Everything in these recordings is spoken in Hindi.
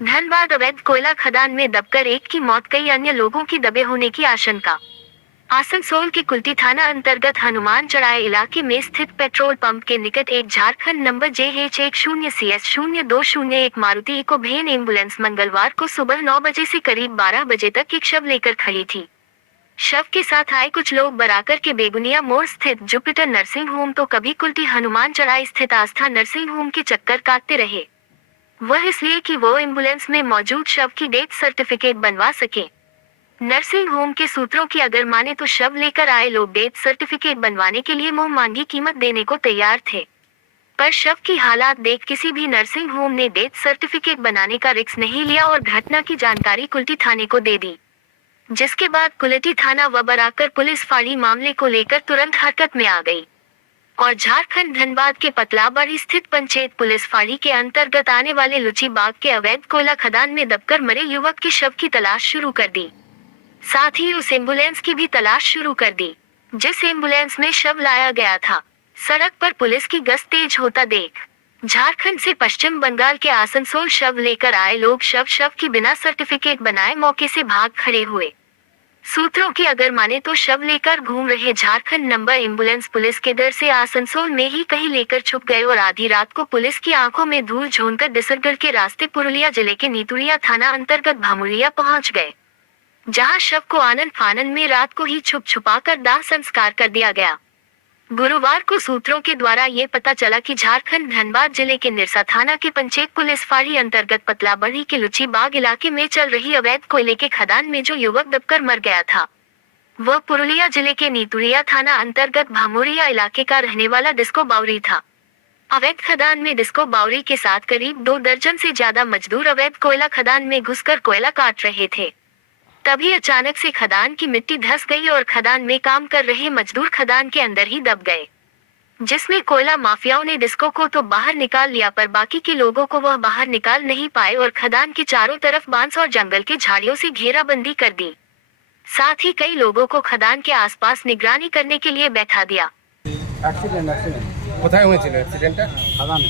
धनबाद अवैध कोयला खदान में दबकर एक की मौत, कई अन्य लोगों की दबे होने की आशंका। आसनसोल के कुल्टी थाना अंतर्गत हनुमान चढ़ाए इलाके में स्थित पेट्रोल पंप के निकट एक Jharkhand number JH10CS0201 Maruti Eeco van ambulance मंगलवार को सुबह 9 बजे से करीब 12 बजे तक एक शव लेकर खड़ी थी। शव के साथ आए कुछ लोग बराकर के बेगुनिया मोड़ स्थित जुपिटर नर्सिंग होम तो कभी कुल्टी हनुमान चढ़ाई स्थित आस्था नर्सिंग होम के चक्कर काटते रहे। वह इसलिए कि वो एम्बुलेंस में मौजूद शव की डेथ सर्टिफिकेट बनवा सके। नर्सिंग होम के सूत्रों की अगर माने तो शव लेकर आए लोग डेथ सर्टिफिकेट बनवाने के लिए मुंह मांगी कीमत देने को तैयार थे, पर शव की हालात देख किसी भी नर्सिंग होम ने डेथ सर्टिफिकेट बनाने का रिस्क नहीं लिया और घटना की जानकारी कुल्टी थाने को दे दी, जिसके बाद कुल्टी थाना व बराकर पुलिस फाड़ी मामले को लेकर तुरंत हरकत में आ गई और झारखंड धनबाद के पतलाबड़ी स्थित पंचायत पुलिस फाड़ी के अंतर्गत आने वाले लुची बाग के अवैध कोयला खदान में दबकर मरे युवक के शव की तलाश शुरू कर दी। साथ ही उस एम्बुलेंस की भी तलाश शुरू कर दी जिस एम्बुलेंस में शव लाया गया था। सड़क पर पुलिस की गश्त तेज होता देख झारखंड से पश्चिम बंगाल के आसनसोल शव लेकर आए लोग शव की बिना सर्टिफिकेट बनाए मौके से भाग खड़े हुए। सूत्रों की अगर माने तो शव लेकर घूम रहे झारखंड नंबर एम्बुलेंस पुलिस के डर से आसनसोल में ही कहीं लेकर छुप गए और आधी रात को पुलिस की आंखों में धूल झोंककर डिसरगढ़ के रास्ते पुरुलिया जिले के नीतुरिया थाना अंतर्गत भामुरिया पहुंच गए, जहां शव को आनन फानन में रात को ही छुपा कर दाह संस्कार कर दिया गया। गुरुवार को सूत्रों के द्वारा ये पता चला कि झारखंड धनबाद जिले के निरसा थाना के पंचायत पुलिस फाड़ी अंतर्गत पतलाबड़ी के लुची बाग इलाके में चल रही अवैध कोयले के खदान में जो युवक दबकर मर गया था, वह पुरुलिया जिले के नीतुरिया थाना अंतर्गत भामुरिया इलाके का रहने वाला डिस्को बावरी था। अवैध खदान में डिस्को बावरी के साथ करीब 2 दर्जन से ज्यादा मजदूर अवैध कोयला खदान में घुसकर कोयला काट रहे थे। तभी अचानक से खदान की मिट्टी धंस गई और खदान में काम कर रहे मजदूर खदान के अंदर ही दब गए, जिसमें कोयला माफियाओं ने डिस्को को तो बाहर निकाल लिया पर बाकी के लोगों को वह बाहर निकाल नहीं पाए और खदान के चारों तरफ बांस और जंगल के झाड़ियों से घेराबंदी कर दी। साथ ही कई लोगों को खदान के आसपास निगरानी करने के लिए बैठा दिया। কোথায় হয়েছিল অ্যাক্সিডেন্টটা? খাদানে।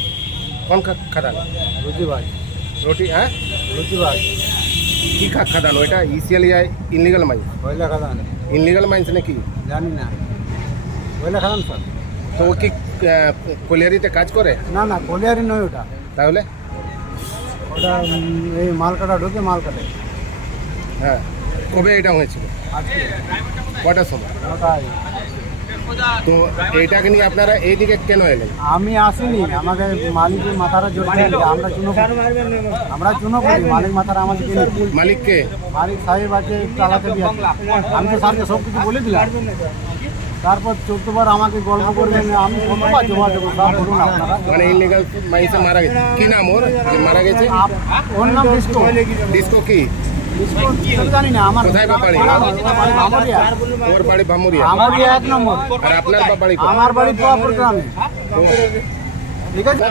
কোন খাদান? রুটিবাগ। রুটিবাগ কি খাদান ওইটা? Illegal mines? কয়লা খাদান। ইনলিগাল মাইন্স নাকি? জানি না, কয়লা খাদান স্যার। তো ও কি কলিয়ারিতে কাজ করে? না না, কলিয়ারি নয় ওটা। তাহলে ওটা এই মাল কাটা ঢুকে মাল কাটে। হ্যাঁ, কবে এটা হয়েছিল? আজকে কটার সময়? ওটাই। তো এইটাকে নিয়ে আপনারা এইদিকে কেন এলেন? আমি আসিনি, আমাদের মালিকের মাথারা জোর করে আমরা চুনো করি, মালিক মাথারা আমাদেরকে মালিককে? মালিক সাহেব আছে চালাতে দিয়ে। আমি তো স্যারকে সব কিছু বলে দিলাম, তারপর 14 বার আমাকে গল্প করবেন, আমি ধন্যবাদ জমা দেবো সব বলুন আপনারা। মানে ইনলিগাল মাইন্সে মারা গেছে? কি নাম ওর যে মারা গেছে? ওর নাম ডিস্কো। ডিস্কো কি? ডিস্কো জানি না। আমার কোথায় বাড়ি? ভামুরিয়া। ওর বাড়ি ভামুরিয়া? ভামুরিয়া 1 নম্বর। আর আপনার বাড়ি? আমার বাড়ি পোয়াপুর গ্রামে। ঠিক আছে।